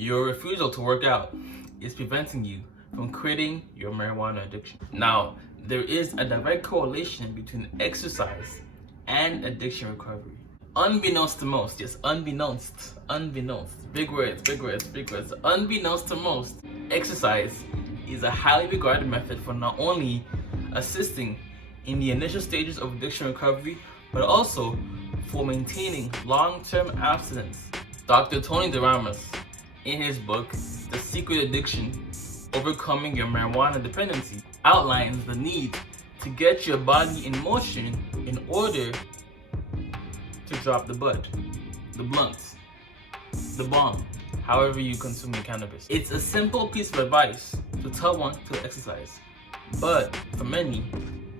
Your refusal to work out is preventing you from quitting your marijuana addiction. Now, there is a direct correlation between exercise and addiction recovery. Unbeknownst to most, yes, unbeknownst, big words, unbeknownst to most, exercise is a highly regarded method for not only assisting in the initial stages of addiction recovery, but also for maintaining long-term abstinence. Dr. Tony DeRamos, in his book, The Secret Addiction, Overcoming Your Marijuana Dependency, outlines the need to get your body in motion in order to drop the bud, the blunt, the bomb, however you consume your cannabis. It's a simple piece of advice to tell one to exercise, but for many,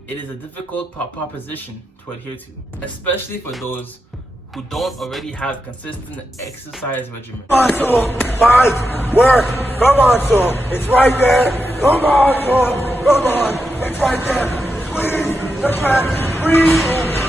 it is a difficult proposition to adhere to, especially for those who don't already have consistent exercise regimen. Come on, Tom. Fight, work. Come on, Tom. It's right there. Come on, Tom. Come on. It's right there. Please, the track. Please,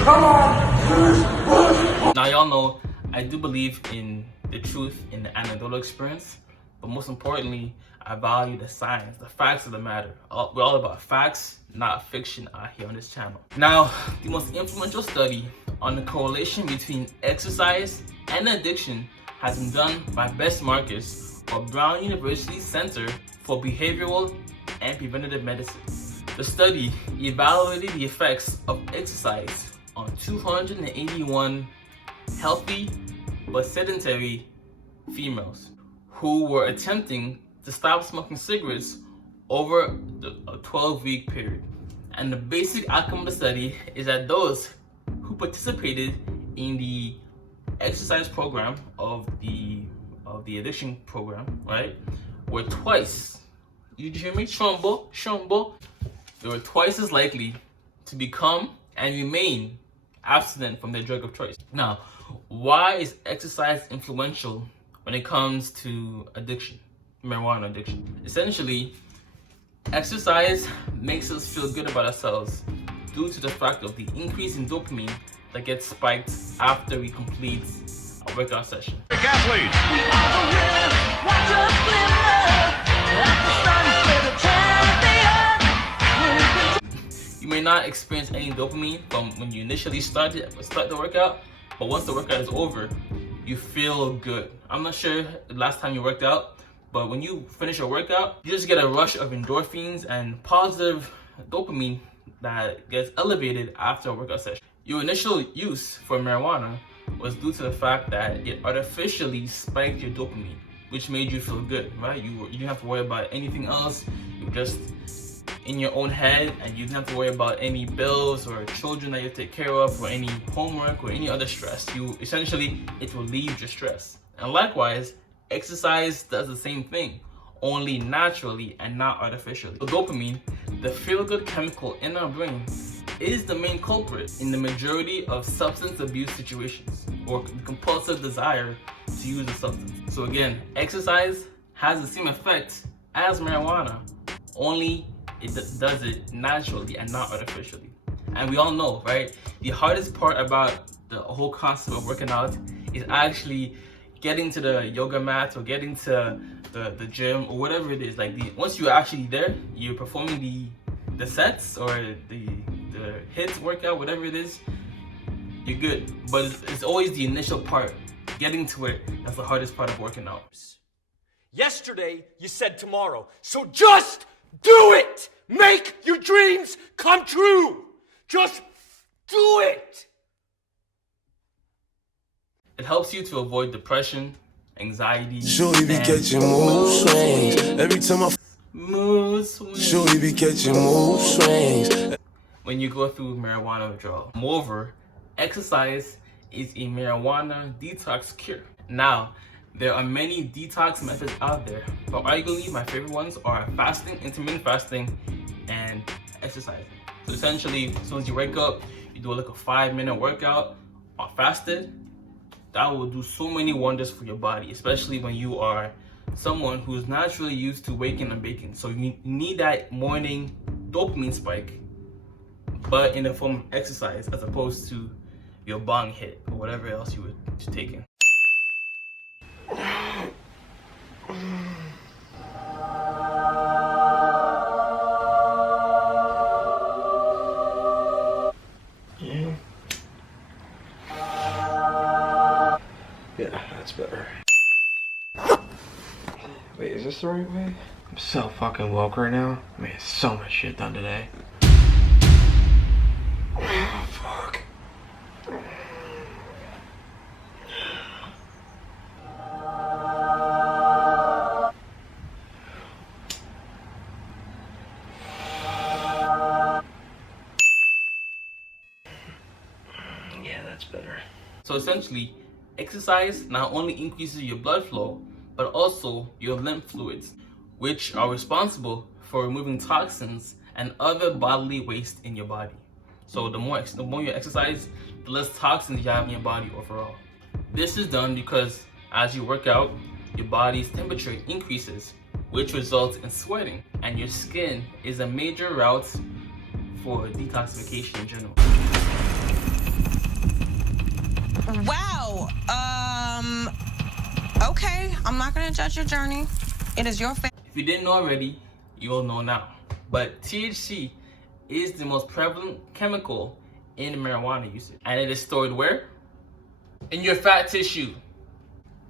come on. Now, y'all know I do believe in the truth in the anecdotal experience, but most importantly, I value the science, the facts of the matter. We're all about facts, not fiction out here on this channel. Now, the most influential study on the correlation between exercise and addiction has been done by Bess Marcus of Brown University Center for Behavioral and Preventative Medicine. The study evaluated the effects of exercise on 281 healthy but sedentary females who were attempting to stop smoking cigarettes over a 12-week period. And the basic outcome of the study is that those who participated in the exercise program of the addiction program, right, were twice, you hear me, Shombo, they were twice as likely to become and remain abstinent from their drug of choice. Now, why is exercise influential when it comes to addiction, marijuana addiction? Essentially, exercise makes us feel good about ourselves due to the fact of the increase in dopamine that gets spiked after we complete a workout session. You may not experience any dopamine from when you initially start the workout, but once the workout is over, you feel good. I'm not sure the last time you worked out, but when you finish a workout, you just get a rush of endorphins and positive dopamine that gets elevated after a workout session. Your initial use for marijuana was due to the fact that it artificially spiked your dopamine, which made you feel good, right? You didn't have to worry about anything else. You were just in your own head, and you didn't have to worry about any bills or children that you have to take care of, or any homework or any other stress. It relieved your stress. And likewise, exercise does the same thing, only naturally and not artificially. So dopamine, the feel-good chemical in our brain, is the main culprit in the majority of substance abuse situations, or the compulsive desire to use a substance. So again, exercise has the same effect as marijuana, only it does it naturally and not artificially. And we all know, right? The hardest part about the whole concept of working out is actually getting to the yoga mat or getting to the gym or whatever it is. Like once you're actually there, you're performing the sets or the hits workout, whatever it is, you're good. But it's always the initial part, getting to it, that's the hardest part of working out. Yesterday, you said tomorrow. So just do it! Make your dreams come true! Just do it! It helps you to avoid depression, anxiety, Shorty be catching mood swings. Every time mood swings. Shorty be catching mood swings. When you go through marijuana withdrawal. Moreover, exercise is a marijuana detox cure. Now, there are many detox methods out there, but arguably my favorite ones are fasting, intermittent fasting, and exercising. So essentially, as soon as you wake up, you do like a 5-minute workout or fasted. That will do so many wonders for your body, especially when you are someone who is naturally used to waking and baking. So you need that morning dopamine spike, but in the form of exercise as opposed to your bong hit or whatever else you would take in. Wait, is this the right way? I'm so fucking woke right now. I made so much shit done today. Oh, fuck. Yeah, that's better. So essentially, exercise not only increases your blood flow, but also your lymph fluids, which are responsible for removing toxins and other bodily waste in your body. So the more you exercise, the less toxins you have in your body overall. This is done because as you work out, your body's temperature increases, which results in sweating, and your skin is a major route for detoxification in general. Wow. Okay, I'm not gonna judge your journey. It is your family. If you didn't know already, you will know now. But THC is the most prevalent chemical in marijuana usage. And it is stored where? In your fat tissue.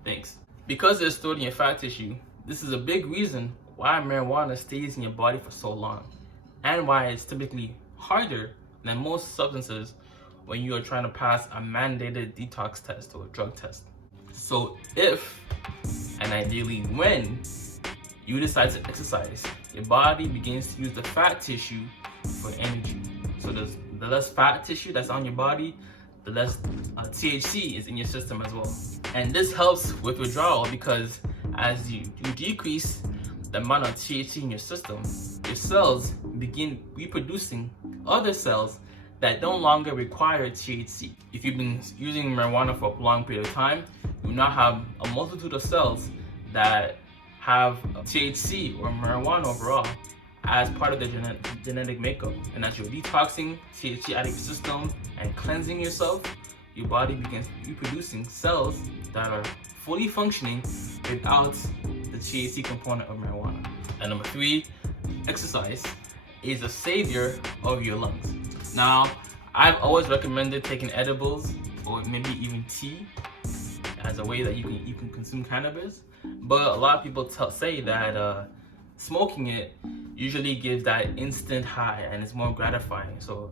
Thanks. Because it's stored in your fat tissue, this is a big reason why marijuana stays in your body for so long, and why it's typically harder than most substances when you are trying to pass a mandated detox test or a drug test. So if, and ideally when, you decide to exercise, your body begins to use the fat tissue for energy. So the less fat tissue that's on your body, the less THC is in your system as well. And this helps with withdrawal because as you decrease the amount of THC in your system, your cells begin reproducing other cells that no longer require THC. If you've been using marijuana for a long period of time, you now have a multitude of cells that have THC or marijuana overall as part of their genetic makeup. And as you're detoxing THC out of your system and cleansing yourself, your body begins reproducing cells that are fully functioning without the THC component of marijuana. And number 3, exercise is a savior of your lungs. Now, I've always recommended taking edibles or maybe even tea as a way that you can consume cannabis, but a lot of people say that smoking it usually gives that instant high and it's more gratifying. So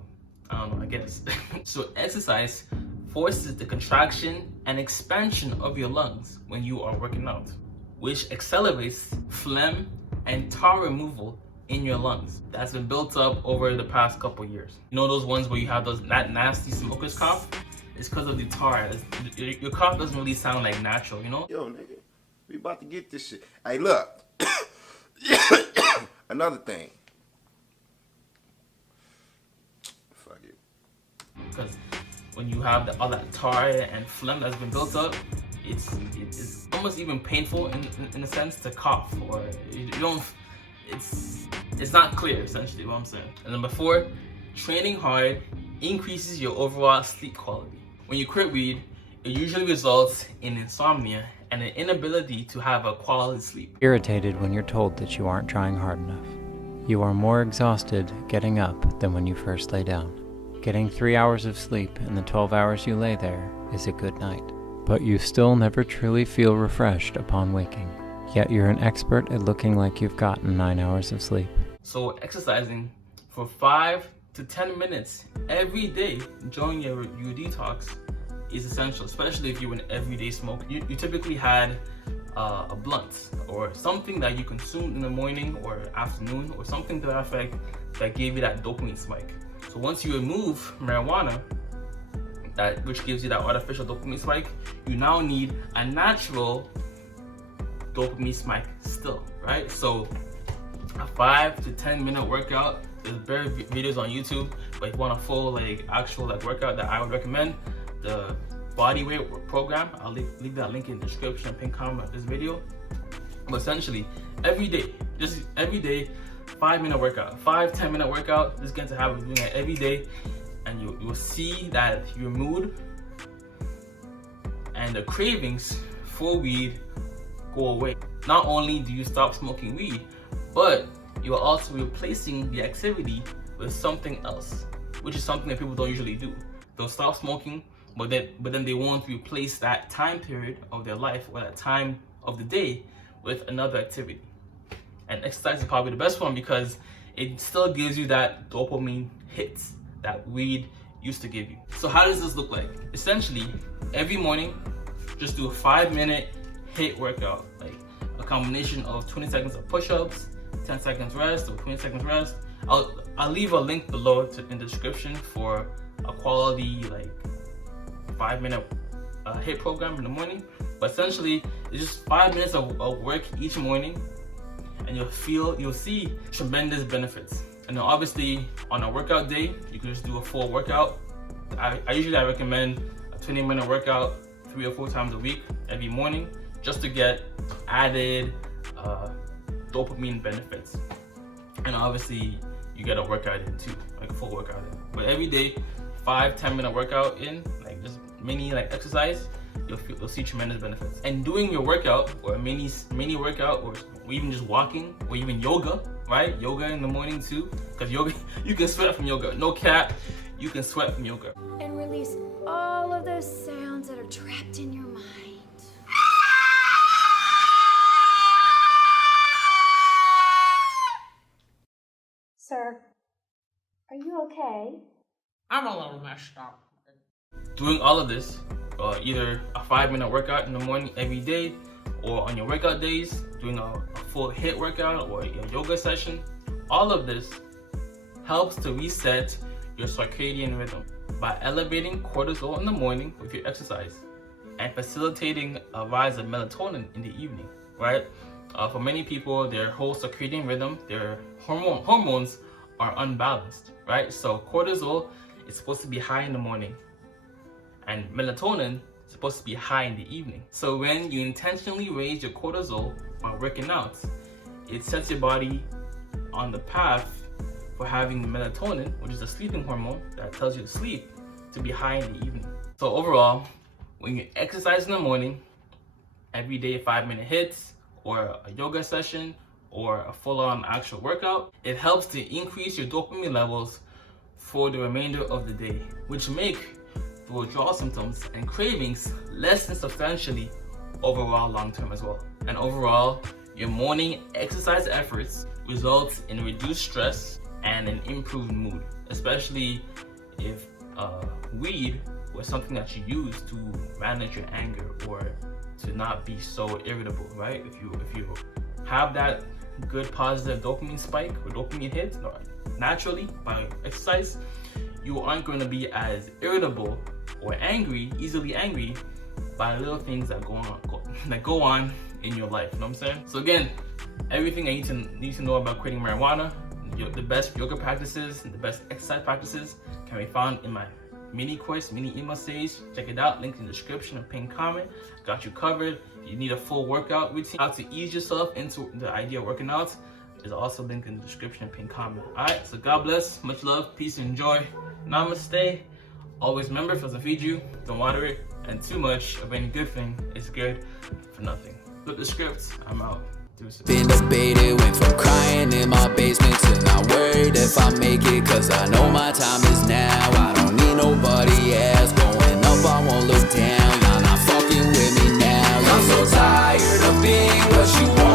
I don't know, I guess. So exercise forces the contraction and expansion of your lungs when you are working out, which accelerates phlegm and tar removal in your lungs that's been built up over the past couple years. You know those ones where you have that nasty smoker's cough? It's because of the tar. Your cough doesn't really sound like natural, you know? Yo, nigga, we about to get this shit. Hey, look. Another thing. Fuck it. Because when you have all that tar and phlegm that's been built up, it's almost even painful in a sense to cough, or you don't. It's not clear, essentially, what I'm saying. And number 4, training hard increases your overall sleep quality. When you quit weed, it usually results in insomnia and an inability to have a quality sleep. Irritated when you're told that you aren't trying hard enough. You are more exhausted getting up than when you first lay down. Getting 3 hours of sleep in the 12 hours you lay there is a good night. But you still never truly feel refreshed upon waking. Yet you're an expert at looking like you've gotten 9 hours of sleep. So exercising for 5 to 10 minutes every day during your detox is essential, especially if you're an everyday smoker. You typically had a blunt or something that you consumed in the morning or afternoon, or something to that effect that gave you that dopamine spike. So once you remove marijuana, which gives you that artificial dopamine spike, you now need a natural dopamine spike still, right? So a 5 to 10 minute workout. There's bare videos on YouTube, but if you want a full actual workout that I would recommend, the body weight program, I'll leave that link in the description, pin comment of this video. But essentially, every day, 5-minute workout, 5-10 minute workout. Just get to have doing it every day, and you will see that your mood and the cravings for weed go away. Not only do you stop smoking weed, but you are also replacing the activity with something else, which is something that people don't usually do. They'll stop smoking, but then they won't replace that time period of their life or that time of the day with another activity. And exercise is probably the best one because it still gives you that dopamine hits that weed used to give you. So how does this look like? Essentially, every morning, just do a 5-minute HIIT workout, like a combination of 20 seconds of push-ups, 10 seconds rest, or 20 seconds rest. I'll leave a link below in the description for a quality like 5-minute HIIT program in the morning. But essentially, it's just 5 minutes of work each morning, and you'll see tremendous benefits. And then obviously on a workout day, you can just do a full workout. I usually recommend a 20-minute workout 3 or 4 times a week every morning, just to get added dopamine benefits. And obviously you get a workout in too, like a full workout in. But every day, 5-10 minute workout in, like just mini like exercise, you'll see tremendous benefits. And doing your workout or a mini workout, or even just walking, or even yoga, right? Yoga in the morning too, because yoga, you can sweat from yoga. No cap, you can sweat from yoga. And release all of those sounds that are trapped in your mind. Sir, are you okay? I'm a little messed up. Doing all of this, either a 5-minute workout in the morning every day, or on your workout days, doing a full HIIT workout or a yoga session, all of this helps to reset your circadian rhythm by elevating cortisol in the morning with your exercise and facilitating a rise of melatonin in the evening, right? For many people, their whole circadian rhythm, their hormones are unbalanced, right? So cortisol is supposed to be high in the morning, and melatonin is supposed to be high in the evening. So when you intentionally raise your cortisol while working out, it sets your body on the path for having melatonin, which is a sleeping hormone that tells you to sleep, to be high in the evening. So overall, when you exercise in the morning, every day 5-minute hits, or a yoga session, or a full-on actual workout, it helps to increase your dopamine levels for the remainder of the day, which make the withdrawal symptoms and cravings lessen substantially overall long-term as well. And overall, your morning exercise efforts result in reduced stress and an improved mood, especially if weed was something that you use to manage your anger or to not be so irritable, right? If you have that good positive dopamine spike or dopamine hit naturally by exercise, you aren't going to be as irritable or easily angry by little things that go on in your life. You know what I'm saying? So again, everything I need to know about quitting marijuana, the best yoga practices and the best exercise practices can be found in my mini course, mini email series. Check it out, link in the description and pinned comment. Got you covered. If you need a full workout routine, how to ease yourself into the idea of working out, is also linked in the description and pinned comment. Alright, so God bless, much love, peace and joy. Namaste. Always remember, if it doesn't feed you, don't water it, and too much of any good thing is good for nothing. Flip the script, I'm out. Been debated, went from crying in my basement to not worried if I make it, cause I know my time is now. I don't need nobody else. Going up, I won't look down. Y'all not fucking with me now. I'm so tired of being what you want.